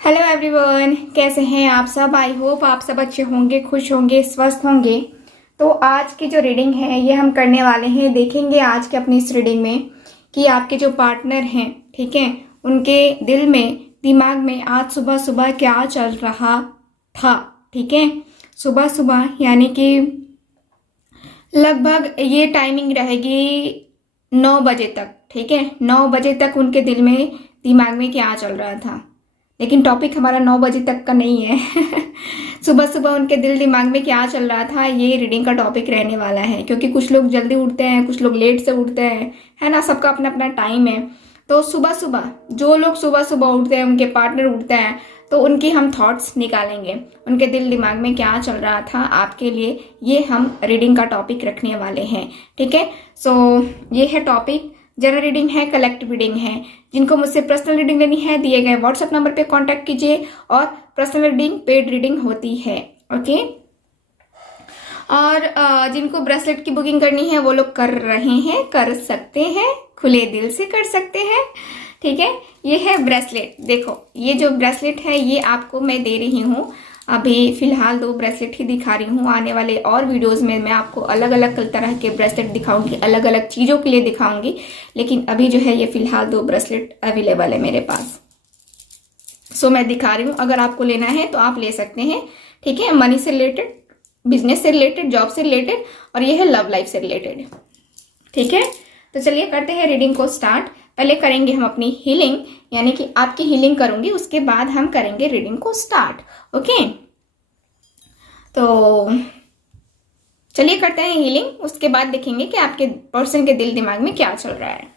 Hello everyone, कैसे हैं आप सब। आई होप आप सब अच्छे होंगे, खुश होंगे, स्वस्थ होंगे। तो आज की जो रीडिंग है ये हम करने वाले हैं। देखेंगे आज के अपनी इस रीडिंग में कि आपके जो पार्टनर हैं, ठीक है, उनके दिल में, दिमाग में आज सुबह सुबह क्या चल रहा था। ठीक है, सुबह सुबह यानी कि लगभग ये टाइमिंग रहेगी 9 बजे तक। ठीक है, 9 बजे तक उनके दिल में, दिमाग में क्या चल रहा था। लेकिन टॉपिक हमारा 9 बजे तक का नहीं है। सुबह सुबह उनके दिल दिमाग में क्या चल रहा था, ये रीडिंग का टॉपिक रहने वाला है। क्योंकि कुछ लोग जल्दी उठते हैं, कुछ लोग लेट से उठते हैं, है ना, सबका अपना अपना टाइम है। तो सुबह सुबह जो लोग सुबह सुबह उठते हैं, उनके पार्टनर उठते हैं, तो उनकी हम थॉट्स निकालेंगे, उनके दिल दिमाग में क्या चल रहा था आपके लिए, ये हम रीडिंग का टॉपिक रखने वाले हैं। ठीक है, सो ये है टॉपिक। जनरल रीडिंग है, कलेक्टिव रीडिंग है। जिनको मुझसे पर्सनल रीडिंग लेनी है, दिए गए व्हाट्सएप नंबर पे कांटेक्ट कीजिए। और पर्सनल रीडिंग पेड रीडिंग होती है। ओके, और जिनको ब्रेसलेट की बुकिंग करनी है वो लोग कर रहे हैं, कर सकते हैं, खुले दिल से कर सकते हैं। ठीक है, ये है ब्रेसलेट। देखो, ये जो ब्रेसलेट है ये आपको मैं दे रही हूँ। अभी फिलहाल 2 ब्रेसलेट ही दिखा रही हूँ। आने वाले और वीडियोस में मैं आपको अलग अलग तरह के ब्रेसलेट दिखाऊंगी, अलग अलग चीज़ों के लिए दिखाऊंगी। लेकिन अभी जो है ये फिलहाल 2 ब्रेसलेट अवेलेबल है मेरे पास, सो मैं दिखा रही हूँ। अगर आपको लेना है तो आप ले सकते हैं। ठीक है, मनी से रिलेटेड, बिजनेस से रिलेटेड, जॉब से रिलेटेड, और ये है लव लाइफ से रिलेटेड। ठीक है, तो चलिए करते हैं रीडिंग को स्टार्ट। पहले करेंगे हम अपनी हीलिंग, यानी कि आपकी हीलिंग करूंगी, उसके बाद हम करेंगे रीडिंग को स्टार्ट। ओके, तो चलिए करते हैं हीलिंग, उसके बाद देखेंगे कि आपके पर्सन के दिल दिमाग में क्या चल रहा है।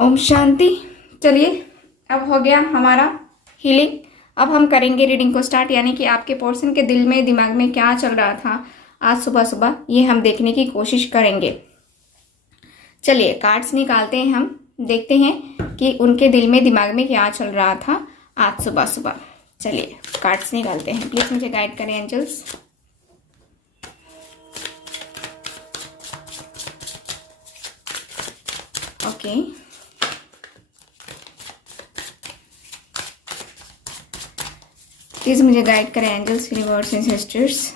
ओम शांति। चलिए, अब हो गया हमारा हीलिंग। अब हम करेंगे रीडिंग को स्टार्ट, यानी कि आपके पर्सन के दिल में, दिमाग में क्या चल रहा था आज सुबह सुबह, ये हम देखने की कोशिश करेंगे। चलिए कार्ड्स निकालते हैं, हम देखते हैं कि उनके दिल में, दिमाग में क्या चल रहा था आज सुबह सुबह। चलिए कार्ड्स निकालते हैं, प्लीज मुझे गाइड करें एंजल्स। ओके, प्लीज मुझे गाइड करें angels, universe and sisters.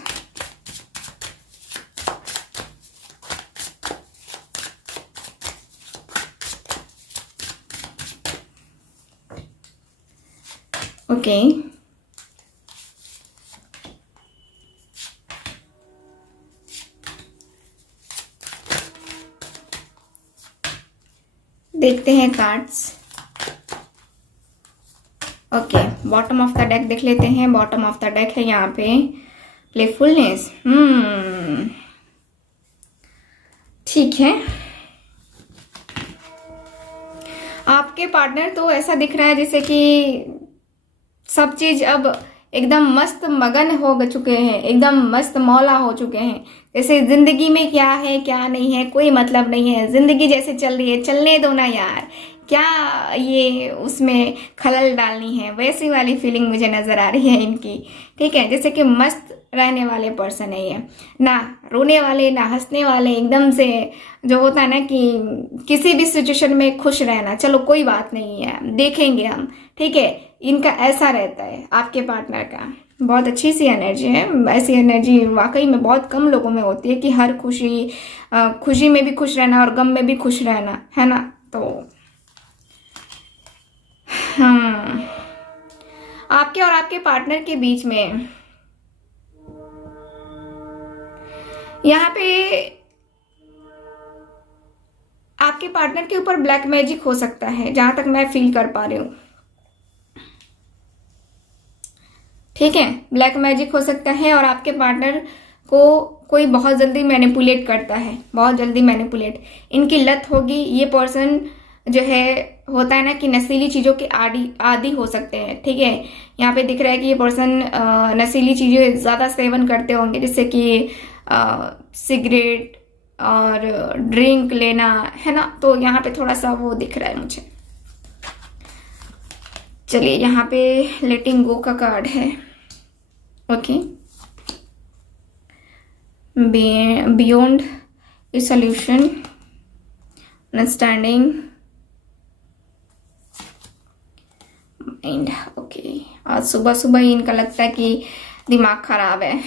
Okay, देखते हैं cards. Okay, bottom of the deck देख लेते हैं। बॉटम ऑफ द डेक है यहाँ पे प्लेफुलनेस। ठीक है, आपके पार्टनर तो ऐसा दिख रहा है जैसे कि सब चीज अब एकदम मस्त मगन हो चुके हैं, एकदम मस्त मौला हो चुके हैं। जैसे जिंदगी में क्या है क्या नहीं है कोई मतलब नहीं है, जिंदगी जैसे चल रही है चलने दो ना यार, क्या ये उसमें खलल डालनी है, वैसी वाली फीलिंग मुझे नजर आ रही है इनकी। ठीक है, जैसे कि मस्त रहने वाले पर्सन है ये, ना रोने वाले ना हंसने वाले, एकदम से जो होता है ना कि किसी भी सिचुएशन में खुश रहना, चलो कोई बात नहीं है देखेंगे हम। ठीक है, इनका ऐसा रहता है आपके पार्टनर का। बहुत अच्छी सी एनर्जी है, ऐसी एनर्जी वाकई में बहुत कम लोगों में होती है कि हर खुशी में भी खुश रहना और गम में भी खुश रहना, है ना। तो आपके और आपके पार्टनर के बीच में यहाँ पे आपके पार्टनर के ऊपर ब्लैक मैजिक हो सकता है, जहां तक मैं फील कर पा रही हूँ। ठीक है, ब्लैक मैजिक हो सकता है और आपके पार्टनर को कोई बहुत जल्दी मैनिपुलेट करता है, बहुत जल्दी मैनिपुलेट इनकी लत होगी। ये पर्सन जो है होता है ना कि नशीली चीज़ों के आदि हो सकते हैं। ठीक है, यहाँ पे दिख रहा है कि ये पर्सन नशीली चीज़ें ज़्यादा सेवन करते होंगे, जैसे कि सिगरेट और ड्रिंक लेना, है ना। तो यहाँ पे थोड़ा सा वो दिख रहा है मुझे। चलिए, यहाँ पे लेटिंग गो का कार्ड है। ओके, बियॉन्ड ए सॉल्यूशन, अंडरस्टैंडिंग माइंड। ओके, आज सुबह सुबह ही इनका लगता है कि दिमाग खराब है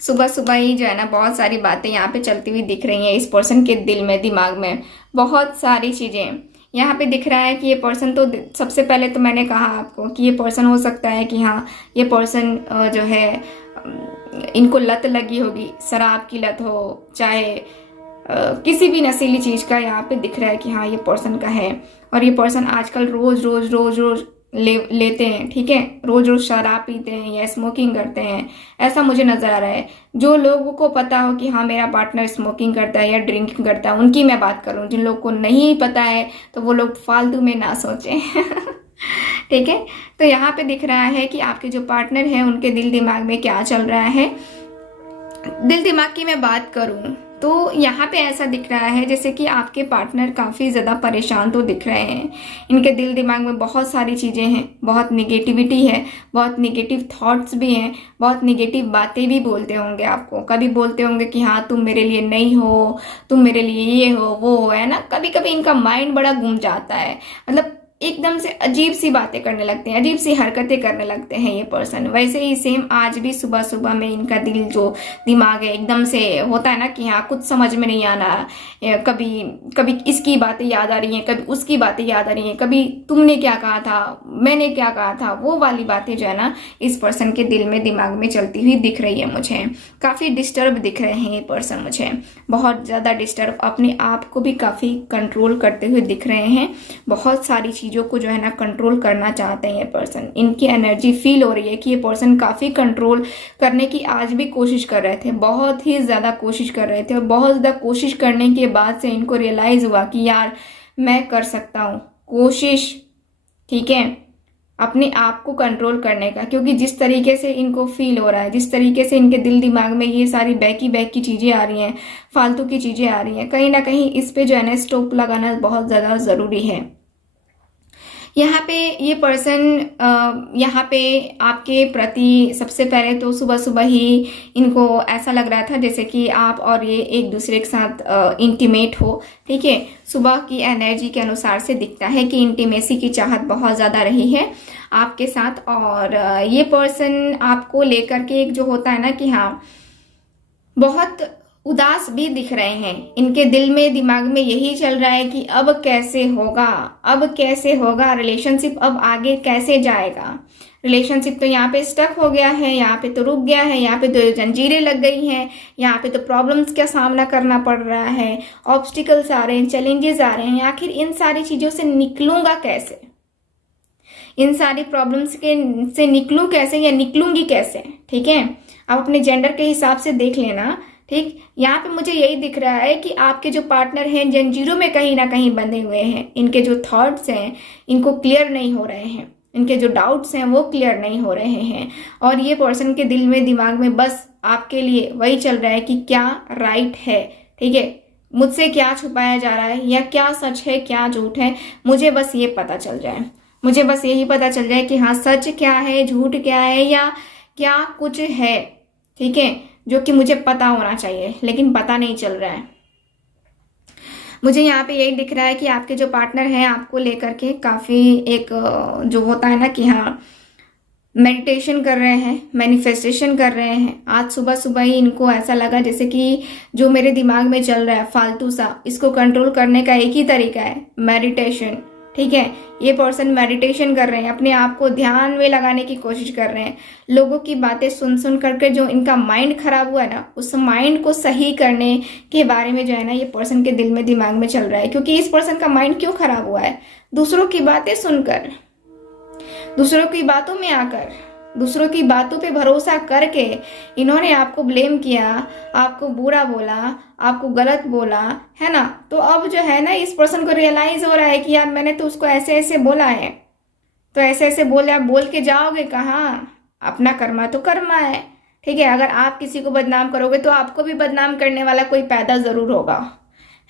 सुबह सुबह ही जो है ना बहुत सारी बातें यहाँ पे चलती हुई दिख रही हैं इस पर्सन के दिल में, दिमाग में बहुत सारी चीजें। यहाँ पे दिख रहा है कि ये पर्सन तो सबसे पहले तो मैंने कहा आपको कि ये पर्सन हो सकता है कि हाँ ये पर्सन जो है इनको लत लगी होगी, शराब की लत हो, चाहे किसी भी नशीली चीज का। यहाँ पे दिख रहा है कि हाँ ये पर्सन का है। और ये पर्सन आजकल रोज रोज रोज रोज लेते हैं। ठीक है, रोज रोज शराब पीते हैं या स्मोकिंग करते हैं, ऐसा मुझे नजर आ रहा है। जो लोगों को पता हो कि हाँ मेरा पार्टनर स्मोकिंग करता है या ड्रिंकिंग करता है, उनकी मैं बात करूं। जिन लोगों को नहीं पता है तो वो लोग फालतू में ना सोचें ठीक है, तो यहाँ पे दिख रहा है कि आपके जो पार्टनर है उनके दिल दिमाग में क्या चल रहा है। दिल दिमाग की मैं बात करूं तो यहाँ पे ऐसा दिख रहा है जैसे कि आपके पार्टनर काफ़ी ज़्यादा परेशान तो दिख रहे हैं। इनके दिल दिमाग में बहुत सारी चीज़ें हैं, बहुत निगेटिविटी है, बहुत निगेटिव थॉट्स भी हैं, बहुत निगेटिव बातें भी बोलते होंगे आपको। कभी बोलते होंगे कि हाँ तुम मेरे लिए नहीं हो, तुम मेरे लिए ये हो वो हो, है ना। कभी कभी इनका माइंड बड़ा घूम जाता है, मतलब एकदम से अजीब सी बातें करने लगते हैं, अजीब सी हरकतें करने लगते हैं ये पर्सन। वैसे ही सेम आज भी सुबह सुबह में इनका दिल जो दिमाग है एकदम से होता है ना कि हाँ कुछ समझ में नहीं आना, कभी कभी इसकी बातें याद आ रही हैं, कभी उसकी बातें याद आ रही हैं, कभी तुमने क्या कहा था मैंने क्या कहा था, वो वाली बातें जो है ना इस पर्सन के दिल में दिमाग में चलती हुई दिख रही है मुझे। काफ़ी डिस्टर्ब दिख रहे हैं ये पर्सन मुझे, बहुत ज़्यादा डिस्टर्ब, अपने आप को भी काफ़ी कंट्रोल करते हुए दिख रहे हैं। बहुत सारी चीज़ों को जो है ना कंट्रोल करना चाहते हैं ये पर्सन। इनकी एनर्जी फील हो रही है कि ये पर्सन काफ़ी कंट्रोल करने की आज भी कोशिश कर रहे थे, बहुत ही ज़्यादा कोशिश कर रहे थे। और बहुत ज़्यादा कोशिश करने के बाद से इनको रियलाइज़ हुआ कि यार मैं कर सकता हूँ कोशिश, ठीक है, अपने आप को कंट्रोल करने का। क्योंकि जिस तरीके से इनको फील हो रहा है, जिस तरीके से इनके दिल दिमाग में ये सारी बैक की चीज़ें आ रही हैं, फालतू की चीज़ें आ रही हैं, कहीं ना कहीं इस पे जो है ना स्टॉप लगाना बहुत ज़्यादा ज़रूरी है। यहाँ पे ये पर्सन यहाँ पे आपके प्रति सबसे पहले तो सुबह सुबह ही इनको ऐसा लग रहा था जैसे कि आप और ये एक दूसरे के साथ इंटीमेट हो। ठीक है, सुबह की एनर्जी के अनुसार से दिखता है कि इंटीमेसी की चाहत बहुत ज़्यादा रही है आपके साथ। और ये पर्सन आपको लेकर के एक जो होता है ना कि हाँ बहुत उदास भी दिख रहे हैं। इनके दिल में दिमाग में यही चल रहा है कि अब कैसे होगा, अब कैसे होगा, रिलेशनशिप अब आगे कैसे जाएगा। रिलेशनशिप तो यहाँ पे स्टक हो गया है, यहाँ पे तो रुक गया है, यहाँ पे तो जंजीरें लग गई हैं, यहाँ पे तो प्रॉब्लम्स का सामना करना पड़ रहा है, ऑब्स्टिकल्स आ रहे हैं, चैलेंजेस आ रहे हैं। आखिर इन सारी चीज़ों से निकलूंगा कैसे, इन सारी प्रॉब्लम्स के से निकलूं कैसे या निकलूंगी कैसे। ठीक है, आप अपने जेंडर के हिसाब से देख लेना। ठीक, यहाँ पे मुझे यही दिख रहा है कि आपके जो पार्टनर हैं जंजीरों में कहीं ना कहीं बंधे हुए हैं। इनके जो थॉट्स हैं इनको क्लियर नहीं हो रहे हैं, इनके जो डाउट्स हैं वो क्लियर नहीं हो रहे हैं, और ये पर्सन के दिल में दिमाग में बस आपके लिए वही चल रहा है कि क्या राइट है, ठीक है, मुझसे क्या छुपाया जा रहा है, या क्या सच है क्या झूठ है, मुझे बस ये पता चल जाए, मुझे बस यही पता चल जाए कि हाँ सच क्या है, झूठ क्या है, या क्या कुछ है, ठीक है, जो कि मुझे पता होना चाहिए लेकिन पता नहीं चल रहा है। मुझे यहाँ पे यही दिख रहा है कि आपके जो पार्टनर हैं आपको लेकर के काफ़ी एक जो होता है ना कि हाँ मेडिटेशन कर रहे हैं, मैनिफेस्टेशन कर रहे हैं। आज सुबह सुबह ही इनको ऐसा लगा जैसे कि जो मेरे दिमाग में चल रहा है फालतू सा, इसको कंट्रोल करने का एक ही तरीका है मेडिटेशन, ठीक है। ये पर्सन मेडिटेशन कर रहे हैं, अपने आप को ध्यान में लगाने की कोशिश कर रहे हैं। लोगों की बातें सुन सुन करके जो इनका माइंड खराब हुआ है ना, उस माइंड को सही करने के बारे में जो है ना ये पर्सन के दिल में दिमाग में चल रहा है। क्योंकि इस पर्सन का माइंड क्यों खराब हुआ है? दूसरों की बातें सुनकर, दूसरों की बातों में आकर, दूसरों की बातों पे भरोसा करके इन्होंने आपको ब्लेम किया, आपको बुरा बोला, आपको गलत बोला, है ना। तो अब जो है ना इस पर्सन को रियलाइज हो रहा है कि यार मैंने तो उसको ऐसे ऐसे बोला है, तो ऐसे ऐसे बोला, बोल के जाओगे कहाँ? अपना कर्मा तो कर्मा है, ठीक है। अगर आप किसी को बदनाम करोगे तो आपको भी बदनाम करने वाला कोई पैदा जरूर होगा,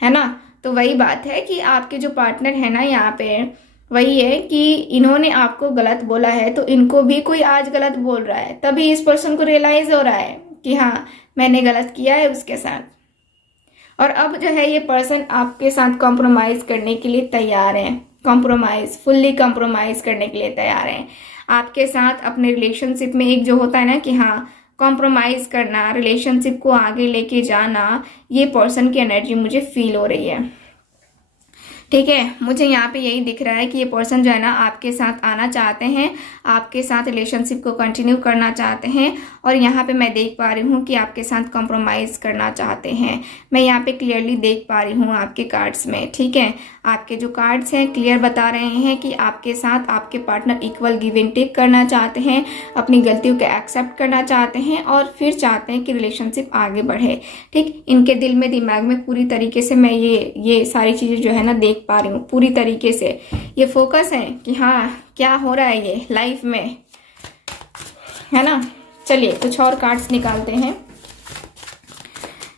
है ना। तो वही बात है कि आपके जो पार्टनर है ना यहाँ पे वही है कि इन्होंने आपको गलत बोला है तो इनको भी कोई आज गलत बोल रहा है, तभी इस पर्सन को रियलाइज हो रहा है कि हाँ मैंने गलत किया है उसके साथ। और अब जो है ये पर्सन आपके साथ कॉम्प्रोमाइज करने के लिए तैयार है, कॉम्प्रोमाइज, फुल्ली कॉम्प्रोमाइज करने के लिए तैयार है आपके साथ। अपने रिलेशनशिप में एक जो होता है ना कि हाँ कॉम्प्रोमाइज करना, रिलेशनशिप को आगे लेके जाना, ये पर्सन की एनर्जी मुझे फील हो रही है, ठीक है। मुझे यहाँ पे यही दिख रहा है कि ये पर्सन जो है ना आपके साथ आना चाहते हैं, आपके साथ रिलेशनशिप को कंटिन्यू करना चाहते हैं, और यहाँ पे मैं देख पा रही हूँ कि आपके साथ कॉम्प्रोमाइज़ करना चाहते हैं। मैं यहाँ पे क्लियरली देख पा रही हूँ आपके कार्ड्स में, ठीक है। आपके जो कार्ड्स हैं क्लियर बता रहे हैं कि आपके साथ आपके partner equal give and take करना चाहते हैं, अपनी गलतियों को एक्सेप्ट करना चाहते हैं, और फिर चाहते हैं कि रिलेशनशिप आगे बढ़े, ठीक। इनके दिल में दिमाग में पूरी तरीके से मैं ये सारी चीज़ें जो है ना देख पा रही हूँ, पूरी तरीके से ये फोकस है कि हाँ क्या हो रहा है ये लाइफ में, है ना। चलिए कुछ और कार्ड्स निकालते हैं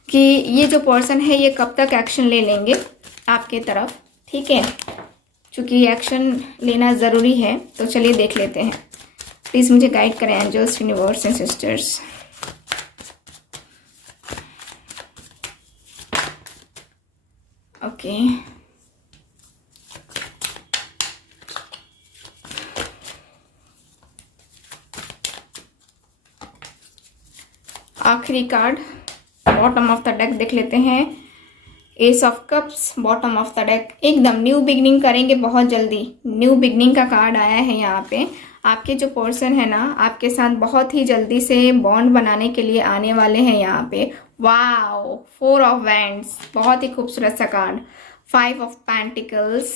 कि ये जो पर्सन है ये कब तक एक्शन ले लेंगे आपके तरफ, ठीक है। क्योंकि एक्शन लेना ज़रूरी है, तो चलिए देख लेते हैं। प्लीज़ मुझे गाइड करें angels, universe and sisters. Okay आखिरी card bottom of the deck देख लेते हैं। Ace of cups bottom of the deck, एकदम न्यू बिगनिंग करेंगे बहुत जल्दी, न्यू बिगनिंग का कार्ड आया है यहाँ पे। आपके जो पर्सन है ना आपके साथ बहुत ही जल्दी से बॉन्ड बनाने के लिए आने वाले हैं यहाँ पे। वाओ, 4 ऑफ वैंड्स, बहुत ही खूबसूरत सा कार्ड। 5 ऑफ पेंटिकल्स,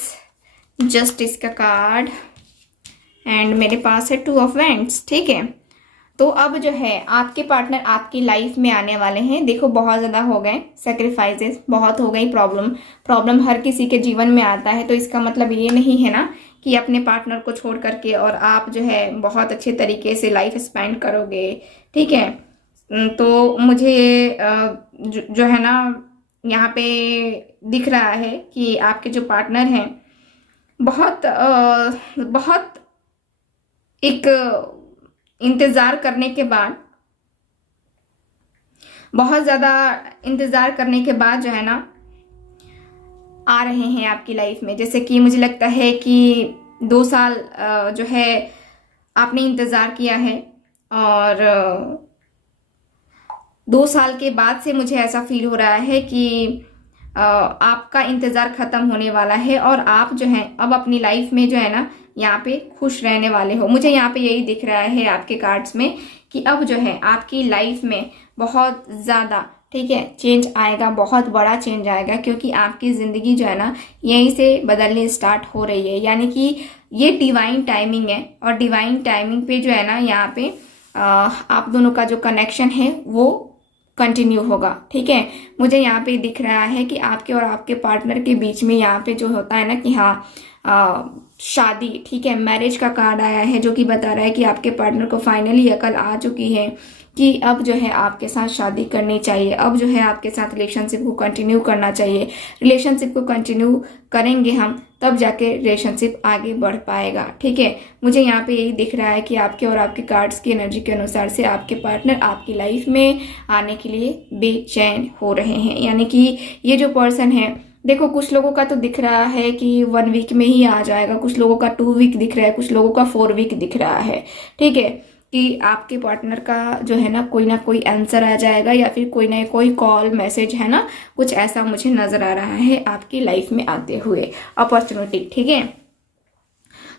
जस्टिस का कार्ड, एंड मेरे पास है 2 ऑफ वैंड्स, ठीक है। तो अब जो है आपके पार्टनर आपकी लाइफ में आने वाले हैं। देखो बहुत ज़्यादा हो गए सेक्रीफाइसेस, बहुत हो गई प्रॉब्लम हर किसी के जीवन में आता है, तो इसका मतलब ये नहीं है ना कि अपने पार्टनर को छोड़ करके और आप जो है बहुत अच्छे तरीके से लाइफ स्पेंड करोगे, ठीक है। तो मुझे जो है ना यहाँ पे दिख रहा है कि आपके जो पार्टनर हैं बहुत एक इंतज़ार करने के बाद, बहुत ज़्यादा इंतज़ार करने के बाद जो है ना आ रहे हैं आपकी लाइफ में। जैसे कि मुझे लगता है कि 2 साल जो है आपने इंतज़ार किया है, और 2 साल के बाद से मुझे ऐसा फील हो रहा है कि आपका इंतज़ार ख़त्म होने वाला है, और आप जो हैं अब अपनी लाइफ में जो है ना यहाँ पे खुश रहने वाले हो। मुझे यहाँ पे यही दिख रहा है आपके कार्ड्स में कि अब जो है आपकी लाइफ में बहुत ज़्यादा, ठीक है, चेंज आएगा, बहुत बड़ा चेंज आएगा, क्योंकि आपकी ज़िंदगी जो है ना यहीं से बदलने स्टार्ट हो रही है। यानी कि ये डिवाइन टाइमिंग है, और डिवाइन टाइमिंग पे जो है ना यहाँ पे आप दोनों का जो कनेक्शन है वो कंटिन्यू होगा, ठीक है। मुझे यहाँ पे दिख रहा है कि आपके और आपके पार्टनर के बीच में यहाँ पे जो होता है ना कि हाँ शादी, ठीक है, मैरिज का कार्ड आया है जो कि बता रहा है कि आपके पार्टनर को फाइनली अकल आ चुकी है कि अब जो है आपके साथ शादी करनी चाहिए, अब जो है आपके साथ रिलेशनशिप को कंटिन्यू करना चाहिए। रिलेशनशिप को कंटिन्यू करेंगे हम तब जाके रिलेशनशिप आगे बढ़ पाएगा, ठीक है। मुझे यहाँ पे यही दिख रहा है कि आपके और आपके कार्ड्स की एनर्जी के अनुसार से आपके पार्टनर आपकी लाइफ में आने के लिए बेचैन हो रहे हैं। यानी कि ये जो पर्सन है, देखो कुछ लोगों का तो दिख रहा है कि 1 वीक में ही आ जाएगा, कुछ लोगों का 2 वीक दिख रहा है, कुछ लोगों का 4 वीक दिख रहा है, ठीक है, कि आपके पार्टनर का जो है ना कोई आंसर आ जाएगा या फिर कोई ना कोई कॉल मैसेज है ना, कुछ ऐसा मुझे नजर आ रहा है आपकी लाइफ में आते हुए अपॉर्चुनिटी, ठीक है।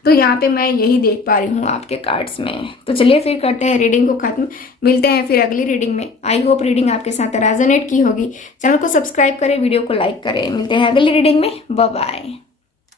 तो यहाँ पे मैं यही देख पा रही हूँ आपके कार्ड्स में। तो चलिए फिर करते हैं रीडिंग को खत्म, मिलते हैं फिर अगली रीडिंग में। आई होप रीडिंग आपके साथ रेजोनेट की होगी। चैनल को सब्सक्राइब करें, वीडियो को लाइक करें। मिलते हैं अगली रीडिंग में, बाय बाय।